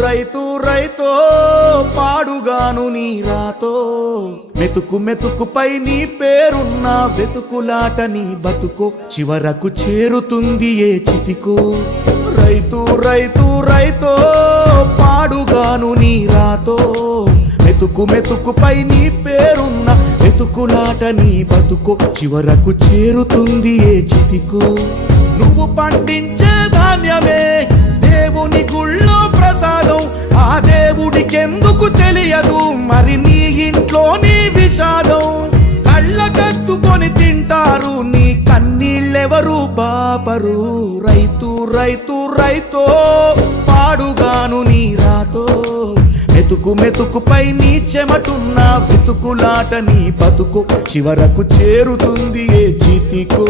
రైతు రైతో పాడుగాను నీ రాతో మెతుకు మెతుకుపై నీ పేరున్న వెతుకులాట నీ బతుకో చివరకు చేరుతుంది ఏ చితికో రైతు రైతు రైతో పాడుగాను నీ రాతో మెతుకు మెతుకుపై నీ పేరున్న వెతుకులాట నీ బతుకో చివరకు చేరుతుంది ఏ చితికో నువ్వు పండించే ధాన్యమే దేవుని గుళ్ళో ప్రసాదం ఆ దేవుడికెందుకు తెలియదు మరి నీ ఇంట్లో నీ విషాదం కళ్ళకత్తుకొని తింటారు నీ కన్నీళ్ళెవరు పాపరు రైతు రైతు రైతో పాడుగాను నీ రాతో మెతుకు మెతుకుపై నీ చెమటున్న వెతుకులాట నీ బతుకు చివరకు చేరుతుంది ఏ చితికో